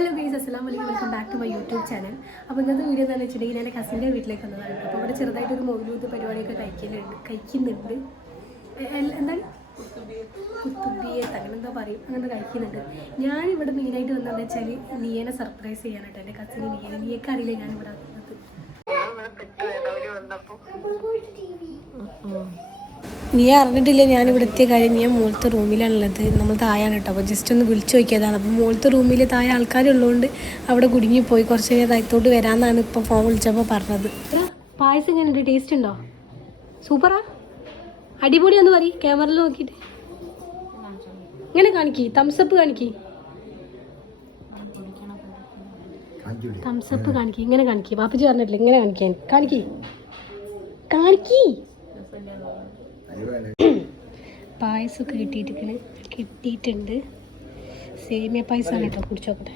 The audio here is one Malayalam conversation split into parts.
ഹലോ ഗൈസ്, അസ്സലാമു അലൈക്കും. Welcome back to my YouTube channel. അപ്പോൾ ഇന്നത്തെ വീഡിയോ എന്താണെന്ന് വെച്ചിട്ടുണ്ടെങ്കിൽ ഞാൻ എൻ്റെ കസിൻ്റെ വീട്ടിലേക്ക് വന്നതാണ്. അപ്പോൾ അവിടെ ചെറുതായിട്ടൊരു മൗലൂദ് പരിപാടിയൊക്കെ കഴിക്കുന്നുണ്ട്. എന്താണ് കുത്തുബിയത്ത് അങ്ങനെ എന്താ പറയും, അങ്ങനെ കഴിക്കുന്നുണ്ട്. ഞാനിവിടെ മെയിനായിട്ട് വന്നതെന്ന് വെച്ചാൽ നീയനെ സർപ്രൈസ് ചെയ്യാനായിട്ട്. എൻ്റെ കസിന് നീയൊക്കെ അറിയില്ല ഞാനിവിടെ വന്നത്. നീ അറിഞ്ഞിട്ടില്ല ഞാനിവിടെ എത്തിയ കാര്യം. ഞാൻ മുകളിലത്തെ റൂമിലാണുള്ളത്. നമ്മൾ താഴെയാണ് കേട്ടോ. അപ്പോൾ ജസ്റ്റ് ഒന്ന് വിളിച്ചു നോക്കിയതാണ്. അപ്പോൾ മുകളിലത്തെ റൂമിൽ താഴെ ആൾക്കാരുള്ളതുകൊണ്ട് അവിടെ കുടുങ്ങിപ്പോയി. കുറച്ച് കഴിഞ്ഞാൽ താഴത്തോട്ട് വരാമെന്നാണ് ഇപ്പോൾ ഫോൺ വിളിച്ചപ്പോൾ പറഞ്ഞത്. പായസം എങ്ങനെയുണ്ട്? ടേസ്റ്റ് ഉണ്ടോ? സൂപ്പറാ? അടിപൊളിയാന്ന് പറയും ക്യാമറയിൽ നോക്കിയിട്ട്. ഇങ്ങനെ കാണിക്കി, തംസപ്പ് കാണിക്കി, തംസപ്പ് കാണിക്കി, ഇങ്ങനെ കാണിക്കി. വാപ്പിച്ച് പറഞ്ഞിട്ടില്ല ഇങ്ങനെ കാണിക്കാൻ. കാണിക്കി കാണിക്കി. പായസമൊക്കെ കിട്ടിയിട്ടുണ്ട്. സേമിയ പായസമാണ് കേട്ടോ. കുടിച്ചോക്കട്ടെ.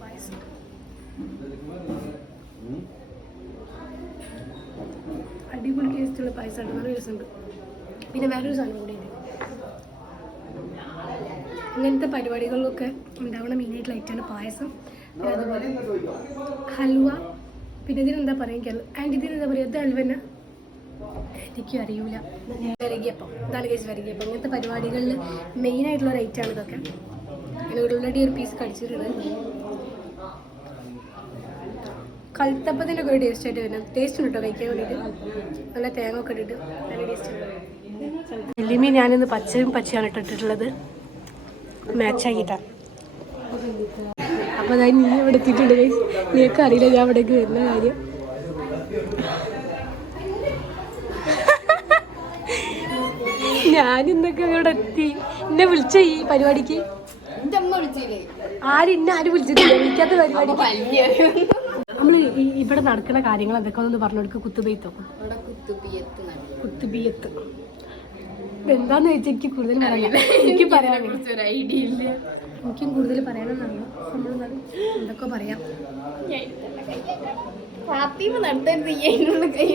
പായസം അടിപൊളി ടേസ്റ്റുള്ള പായസമാണ്. നല്ല രസമുണ്ട്. പിന്നെ വേറൊരു സാധനം കൂടി ഉണ്ട്. ഇങ്ങനത്തെ പരിപാടികളിലൊക്കെ ഉണ്ടാവുന്ന മെയിനായിട്ടുള്ള ഐറ്റമാണ് പായസം. പിന്നെ അതുപോലെ ഹൽവ. പിന്നെ ഇതിനെന്താ പറയുക ആൻറ്റി, ഇതിനെന്താ പറയുക? ഇത് ഹൽവന്ന എനിക്കും അറിയില്ല. വിരകിയപ്പം, ഇതാണ് കേസ് വിരകിയപ്പം. ഇങ്ങനത്തെ പരിപാടികളിൽ മെയിനായിട്ടുള്ളൊരു ഐറ്റമാണ് ഇതൊക്കെ. അങ്ങനെ ഉള്ളടി ഒരു പീസ് കടിച്ചിട്ടുണ്ട്. കൽത്തപ്പത്തിൻ്റെ ഒക്കെ ഒരു ടേസ്റ്റ് ആയിട്ട് വരുന്നത്. ടേസ്റ്റ് ഉണ്ട് കേട്ടോ കഴിക്കാൻ വേണ്ടിയിട്ട്. നല്ല തേങ്ങ ഒക്കെ ഇട്ടിട്ട് നല്ല ടേസ്റ്റ് ഉണ്ട്. എല്ലിമീൻ ഞാനിന്ന് പച്ചയാണ് ഇട്ടിട്ടുള്ളത്, മാച്ചാക്കിയിട്ടാണ്. അപ്പോൾ അതായത് നീ ഇവിടെ എത്തിയിട്ടുണ്ട് ഗൈസ്. നീയൊക്കെ അറിയില്ല ഞാൻ ഇവിടേക്ക് വരുന്ന കാര്യം. ഞാനിന്നൊക്കെ ഇവിടെ എത്തി. എന്നെ വിളിച്ച ഈ പരിപാടിക്ക് ആരും വിളിച്ചിട്ടില്ല. വിളിക്കാത്ത പരിപാടിക്ക് നമ്മൾ ഇവിടെ നടക്കുന്ന കാര്യങ്ങൾ എന്തൊക്കെ ഒന്ന് പറഞ്ഞു കൊടുക്കുക. കുത്തുബിയത്ത് എന്താന്ന് വെച്ചാൽ എനിക്ക് കൂടുതൽ എനിക്ക് പറയാനും എനിക്കും കൂടുതൽ പറയാനെന്നറിയാം. നമ്മളെന്നാലും എന്തൊക്കെ പറയാം.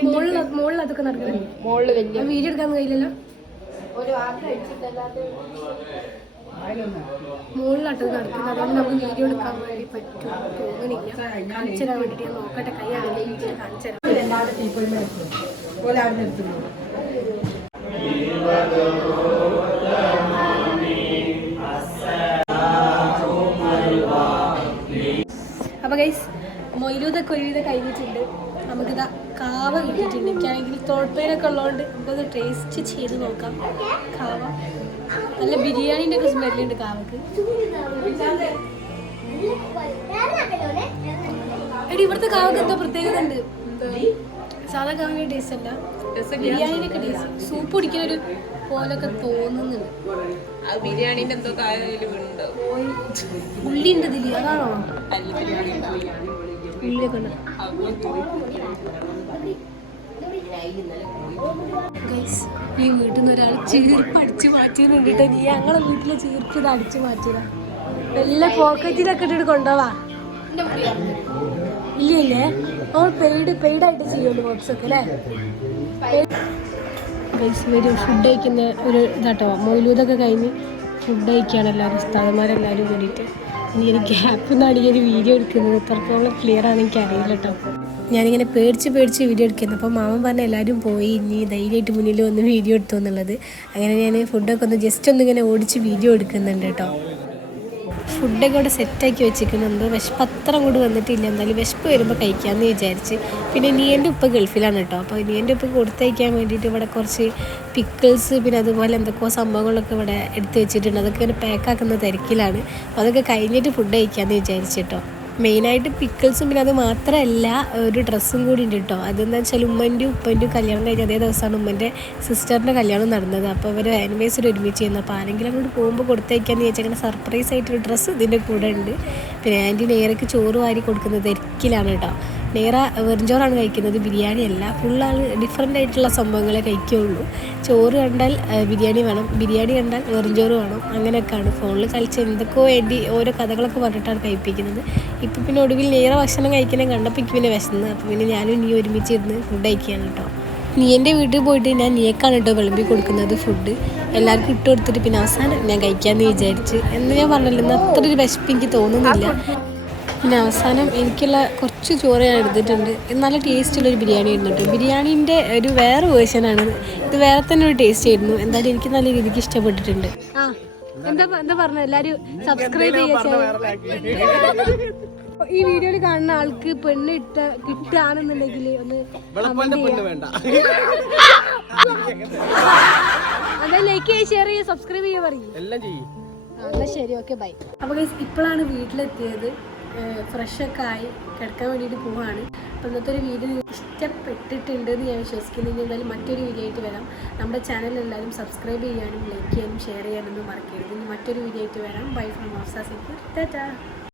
മുകളിൽ അതൊക്കെ നടക്കുന്നത് വീഡിയോ എടുക്കാൻ കഴിയില്ലല്ലോ. മുകളിലാട്ടത് നടക്കുന്നത്. അതുകൊണ്ട് നമുക്ക് വീഡിയോ എടുക്കാൻ വേണ്ടി പറ്റും തോന്നുന്നില്ല. കാണിച്ചു തരാൻ വേണ്ടിയിട്ട് ഞാൻ നോക്കട്ടെ. കൈ ആണെങ്കിൽ കാണിച്ചു തരാം. അപ്പോൾ ഗൈസ്, മൊയ്ലൂദൊക്കെ ഒരുവിധം കഴിഞ്ഞിട്ടുണ്ട്. നമുക്കിതാ കാവ കിട്ടിയിട്ടുണ്ട്. എനിക്കാണെങ്കിൽ തോൾപ്പേനൊക്കെ ഉള്ളതുകൊണ്ട് നമുക്കത് ടേസ്റ്റ് ചെയ്ത് നോക്കാം. കാവ നല്ല ബിരിയാണീൻ്റെ ഒക്കെ സ്മെല്ലുണ്ട് കാവക്ക്. എടി, ഇവിടുത്തെ കാവക്ക് എന്തോ പ്രത്യേകത ഉണ്ട്. സാധാ കാവിൻ്റെ ടേസ്റ്റ് അല്ല, ബിരിയാണീൻ്റെ ഒക്കെ ടേസ്റ്റ്. സൂപ്പ് കുടിക്കുന്നൊരു പോലൊക്കെ തോന്നുന്നുണ്ട്. ബിരിയാണീൻ്റെ എന്തോ ഉള്ളി ഉണ്ട് ഇതിൽ, അതാണോ? ഉള്ളിയൊക്കെ ഉണ്ട്. ഗൈസ്, ഈ വീട്ടിൽ നിന്ന് ഒരാൾ ചീർപ്പ് അടിച്ച് മാറ്റിയിട്ടുണ്ട് കേട്ടോ. നീ ഞങ്ങളെ വീട്ടിലെ ചീർപ്പ് ഇത് അടിച്ച് മാറ്റിയതാ. എല്ലാ പോക്കറ്റിലൊക്കെ ഇട്ടിട്ട് കൊണ്ടുപോവാ. ഇല്ലേ നമ്മൾ പെയ്ഡായിട്ട് ചെയ്യുമല്ലോ ബോക്സൊക്കെ അല്ലേ. ഗൈസ്, ഒരു ഫുഡ് കഴിക്കുന്ന ഒരു ഇതാട്ടോ. മൗലൂദൊക്കെ കഴിഞ്ഞ് ഫുഡ് കഴിക്കുകയാണ് എല്ലാവരും, ഉസ്താദന്മാരെല്ലാവരും കൂടിയിട്ട്. ഇനി ഒരു ഗ്യാപ്പിൽ നിന്നാണ് ഈ ഒരു വീഡിയോ എടുക്കുന്നത്. എത്രത്തോളം ക്ലിയർ ആണ് എനിക്ക് അറിയില്ല കേട്ടോ. ഞാനിങ്ങനെ പേടിച്ച് വീഡിയോ എടുക്കുന്നത്. അപ്പോൾ മാമൻ പറഞ്ഞ എല്ലാവരും പോയി, ഇനി ധൈര്യമായിട്ട് മുന്നിൽ വന്ന് വീഡിയോ എടുത്തു എന്നുള്ളത്. അങ്ങനെ ഞാൻ ഫുഡൊക്കെ ഒന്ന് ജസ്റ്റ് ഒന്നിങ്ങനെ ഓടിച്ച് വീഡിയോ എടുക്കുന്നുണ്ട് കേട്ടോ. ഫുഡൊക്കെ ഇവിടെ സെറ്റാക്കി വെച്ചിരിക്കുന്നുണ്ട്. വിശപ്പ് അത്ര അങ്ങോട്ട് വന്നിട്ടില്ല. എന്തായാലും വിശപ്പ് വരുമ്പോൾ കഴിക്കാമെന്ന് വിചാരിച്ച്. പിന്നെ നീൻ്റെ ഉപ്പ ഗൾഫിലാണ് കേട്ടോ. അപ്പോൾ നീൻ്റെ ഉപ്പ കൊടുത്തയക്കാൻ വേണ്ടിയിട്ട് ഇവിടെ കുറച്ച് പിക്കിൾസ് പിന്നെ അതുപോലെ എന്തൊക്കെയോ സംഭവങ്ങളൊക്കെ ഇവിടെ എടുത്ത് വെച്ചിട്ടുണ്ട്. അതൊക്കെ ഇങ്ങനെ പാക്കാക്കുന്ന തിരക്കിലാണ്. അപ്പോൾ അതൊക്കെ കഴിഞ്ഞിട്ട് ഫുഡ് കഴിക്കാമെന്ന് വിചാരിച്ചിട്ടോ. മെയിനായിട്ട് പിക്കിൾസും പിന്നെ അത് മാത്രമല്ല ഒരു ഡ്രസ്സും കൂടി ഉണ്ട് കേട്ടോ. അതെന്താ വെച്ചാൽ ഉമ്മൻ്റെയും ഉപ്പൻ്റെയും കല്യാണം കഴിഞ്ഞ അതേ ദിവസമാണ് ഉമ്മൻ്റെ സിസ്റ്ററിൻ്റെ കല്യാണം നടന്നത്. അപ്പോൾ അവർ ആനിവേഴ്സറി ഒരുമിച്ച് ചെയ്യുന്നു. അപ്പോൾ ആരെങ്കിലും അങ്ങോട്ട് പോകുമ്പോൾ കൊടുത്തയക്കാമെന്ന് ചോദിച്ചാൽ അങ്ങനെ സർപ്രൈസ് ആയിട്ടൊരു ഡ്രസ്സ് ഇതിൻ്റെ കൂടെ ഉണ്ട്. പിന്നെ ആൻറ്റി നേരക്ക് ചോറ് വാരി കൊടുക്കുന്നത് തിരക്കിലാണ് കേട്ടോ. നേര വെറുംചോറാണ് കഴിക്കുന്നത്, ബിരിയാണി അല്ല. ഫുള്ളാൾ ഡിഫറെൻ്റ് ആയിട്ടുള്ള സംഭവങ്ങളെ കഴിക്കുകയുള്ളൂ. ചോറ് കണ്ടാൽ ബിരിയാണി വേണം, ബിരിയാണി കണ്ടാൽ വെറുംചോറ് വേണം. അങ്ങനെയൊക്കെയാണ് ഫോണിൽ കളിച്ച് എന്തൊക്കെയോ വേണ്ടി ഓരോ കഥകളൊക്കെ പറഞ്ഞിട്ടാണ് കഴിപ്പിക്കുന്നത്. ഇപ്പം പിന്നെ ഒടുവിൽ നേരെ ഭക്ഷണം കഴിക്കണം കണ്ടപ്പോൾ എനിക്ക് പിന്നെ വിശന്ന്. അപ്പോൾ പിന്നെ ഞാനും നീ ഒരുമിച്ചിരുന്ന് ഫുഡ് കഴിക്കുകയാണ് കേട്ടോ. നീൻ്റെ വീട്ടിൽ പോയിട്ട് ഞാൻ നീക്കാണ് കേട്ടോ വിളമ്പി കൊടുക്കുന്നത് ഫുഡ്. എല്ലാവർക്കും ഇട്ട് കൊടുത്തിട്ട് പിന്നെ അവസാനം ഞാൻ കഴിക്കാമെന്ന് വിചാരിച്ച്. എന്ന് ഞാൻ പറഞ്ഞല്ലോ, ഇന്ന് അത്ര ഒരു വിശപ്പ് എനിക്ക് തോന്നുന്നില്ല. പിന്നെ അവസാനം എനിക്കുള്ള കുറച്ച് ചോറ് ഞാൻ എടുത്തിട്ടുണ്ട്. നല്ല ടേസ്റ്റുള്ളൊരു ബിരിയാണി ആയിരുന്നു കേട്ടോ. ബിരിയാണീൻ്റെ ഒരു വേറെ വേർഷനാണ് ഇത്. വേറെ തന്നെ ഒരു ടേസ്റ്റ് ആയിരുന്നു. എന്തായാലും എനിക്ക് നല്ല രീതിക്ക് ഇഷ്ടപ്പെട്ടിട്ടുണ്ട്. ആ എന്താ പറഞ്ഞത്, എല്ലാവരും സബ്സ്ക്രൈബ് ചെയ്യുക. ഈ വീഡിയോയിൽ കാണുന്ന ആൾക്ക് പെണ്ണ് കിട്ടുകയാണെന്നുണ്ടെങ്കിൽ ഒന്ന് അതെ ലൈക്ക് ചെയ്യുക, ഷെയർ ചെയ്യുക, സബ്സ്ക്രൈബ് ചെയ്യുക പറയും. എന്നാൽ ശരി, ഓക്കെ ബൈ. അപ്പോൾ ഇപ്പോഴാണ് വീട്ടിലെത്തിയത്. ഫ്രഷൊക്കെ ആയി കിടക്കാൻ വേണ്ടിയിട്ട് പോവാണ്. അപ്പോൾ ഇന്നത്തെ ഒരു വീഡിയോ നിങ്ങൾക്ക് ഇഷ്ടപ്പെട്ടിട്ടുണ്ടെന്ന് ഞാൻ വിശ്വസിക്കുന്നു. ഇനി എന്തായാലും മറ്റൊരു വീഡിയോ ആയിട്ട് വരാം. നമ്മുടെ ചാനൽ എല്ലാവരും സബ്സ്ക്രൈബ് ചെയ്യാനും ലൈക്ക് ചെയ്യാനും ഷെയർ ചെയ്യാനൊന്നും മറക്കരുത്. ഇനി മറ്റൊരു വീഡിയോ ആയിട്ട് വരാം. Bye from Hafsa Siddique. ടാറ്റാ.